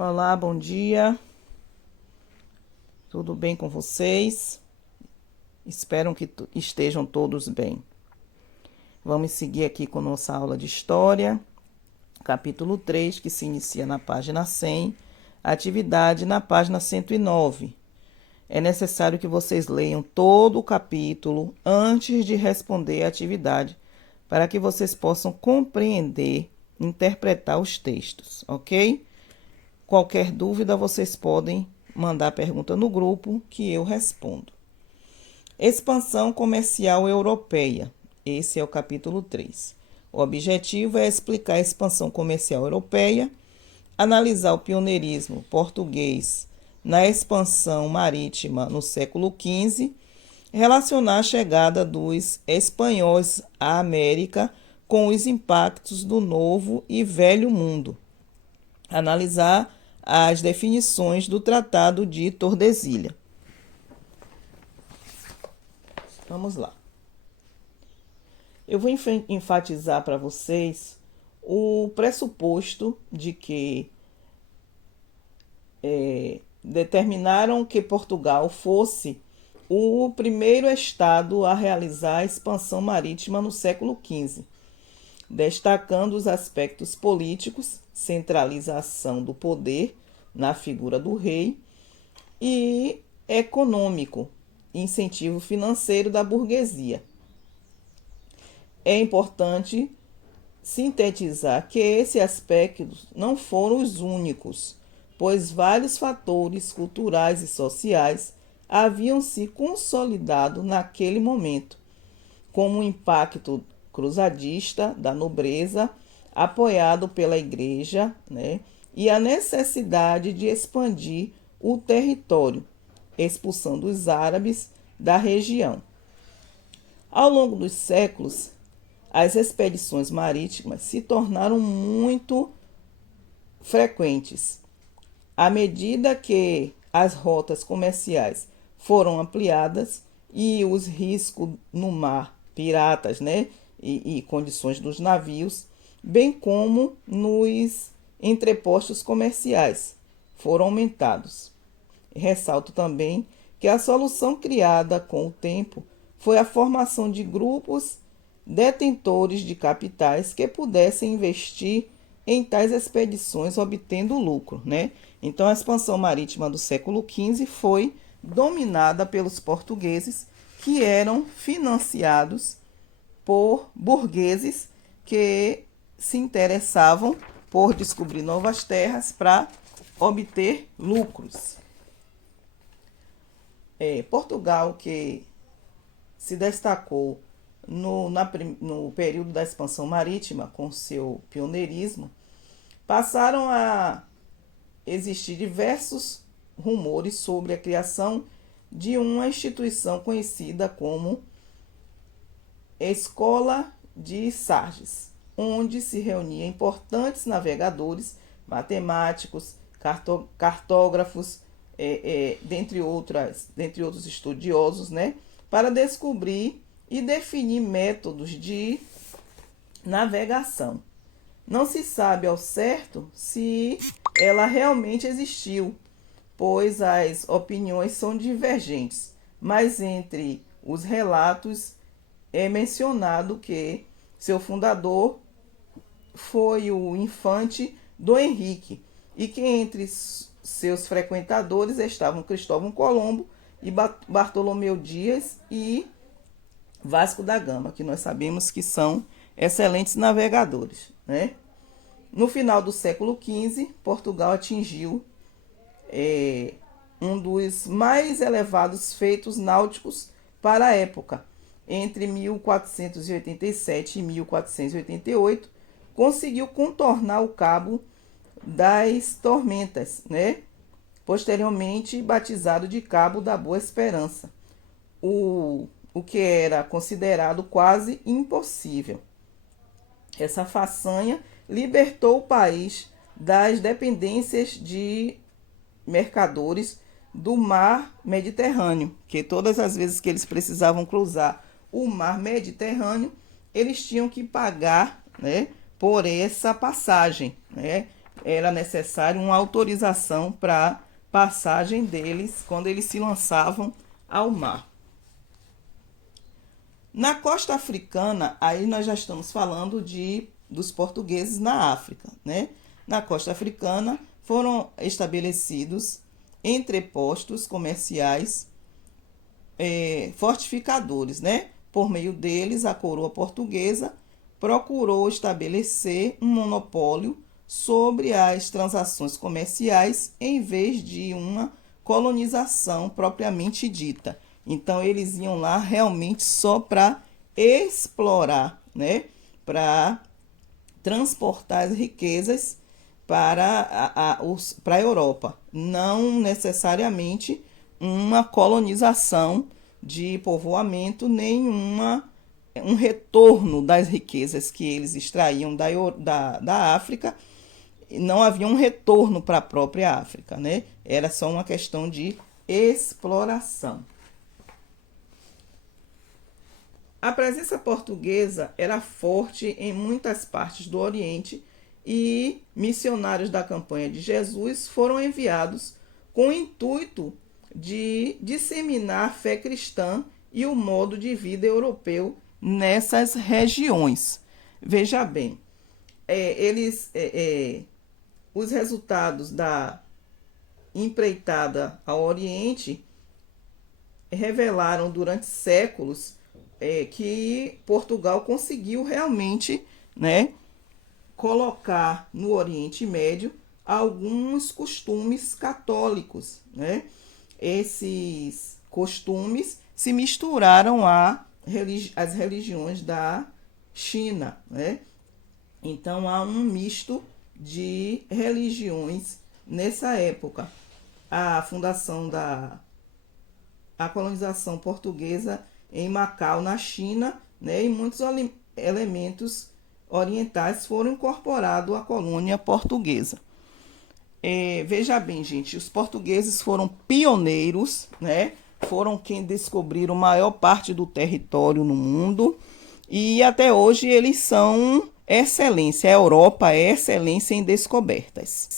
Olá, bom dia. Tudo bem com vocês? Espero que estejam todos bem. Vamos seguir aqui com nossa aula de História, capítulo 3, que se inicia na página 100, atividade na página 109. É necessário que vocês leiam todo o capítulo antes de responder a atividade, para que vocês possam compreender e interpretar os textos, ok? Qualquer dúvida, vocês podem mandar pergunta no grupo que eu respondo. Expansão comercial europeia. Esse é o capítulo 3. O objetivo é explicar a expansão comercial europeia, analisar o pioneirismo português na expansão marítima no século XV, relacionar a chegada dos espanhóis à América com os impactos do Novo e Velho Mundo, analisar as definições do Tratado de Tordesilhas. Vamos lá. Eu vou enfatizar para vocês o pressuposto de que determinaram que Portugal fosse o primeiro estado a realizar a expansão marítima no século XV, destacando os aspectos políticos, centralização do poder na figura do rei, e econômico, incentivo financeiro da burguesia. É importante sintetizar que esses aspectos não foram os únicos, pois vários fatores culturais e sociais haviam se consolidado naquele momento, como o impacto cruzadista da nobreza, apoiado pela Igreja, e a necessidade de expandir o território, expulsando os árabes da região. Ao longo dos séculos, as expedições marítimas se tornaram muito frequentes. À medida que as rotas comerciais foram ampliadas e os riscos no mar, piratas, e condições dos navios, bem como nos entrepostos comerciais, foram aumentados. Ressalto também que a solução criada com o tempo foi a formação de grupos detentores de capitais que pudessem investir em tais expedições, obtendo lucro, Então, a expansão marítima do século XV foi dominada pelos portugueses, que eram financiados por burgueses que se interessavam por descobrir novas terras para obter lucros. Portugal, que se destacou no período da expansão marítima com seu pioneirismo, passaram a existir diversos rumores sobre a criação de uma instituição conhecida como Escola de Sardes, onde se reuniam importantes navegadores, matemáticos, cartógrafos, dentre outros estudiosos, para descobrir e definir métodos de navegação. Não se sabe ao certo se ela realmente existiu, pois as opiniões são divergentes, mas entre os relatos é mencionado que seu fundador foi o infante Dom Henrique e que entre seus frequentadores estavam Cristóvão Colombo e Bartolomeu Dias e Vasco da Gama, que nós sabemos que são excelentes navegadores, No final do século XV, Portugal atingiu um dos mais elevados feitos náuticos para a época. Entre 1487 e 1488, conseguiu contornar o Cabo das Tormentas, posteriormente batizado de Cabo da Boa Esperança, o que era considerado quase impossível. Essa façanha libertou o país das dependências de mercadores do mar Mediterrâneo, que todas as vezes que eles precisavam cruzar o mar Mediterrâneo, eles tinham que pagar, por essa passagem, era necessário uma autorização para passagem deles quando eles se lançavam ao mar. Na costa africana, aí nós já estamos falando dos portugueses na África, né? Na costa africana foram estabelecidos entrepostos comerciais fortificadores, né? Por meio deles, a coroa portuguesa procurou estabelecer um monopólio sobre as transações comerciais em vez de uma colonização propriamente dita. Então, eles iam lá realmente só para explorar, né? Para transportar as riquezas para a Europa, não necessariamente uma colonização de povoamento, nem um retorno das riquezas que eles extraíam da África. Não havia um retorno para a própria África, né? Era só uma questão de exploração. A presença portuguesa era forte em muitas partes do Oriente e missionários da campanha de Jesus foram enviados com o intuito de disseminar a fé cristã e o modo de vida europeu nessas regiões. Veja bem, os resultados da empreitada ao Oriente revelaram durante séculos que Portugal conseguiu realmente, né, colocar no Oriente Médio alguns costumes católicos, né? Esses costumes se misturaram às religiões da China, né? Então há um misto de religiões nessa época. A fundação a colonização portuguesa em Macau, na China, né? E muitos elementos orientais foram incorporados à colônia portuguesa. Veja bem, gente, os portugueses foram pioneiros, né? Foram quem descobriram a maior parte do território no mundo e até hoje eles são excelência. A Europa é excelência em descobertas.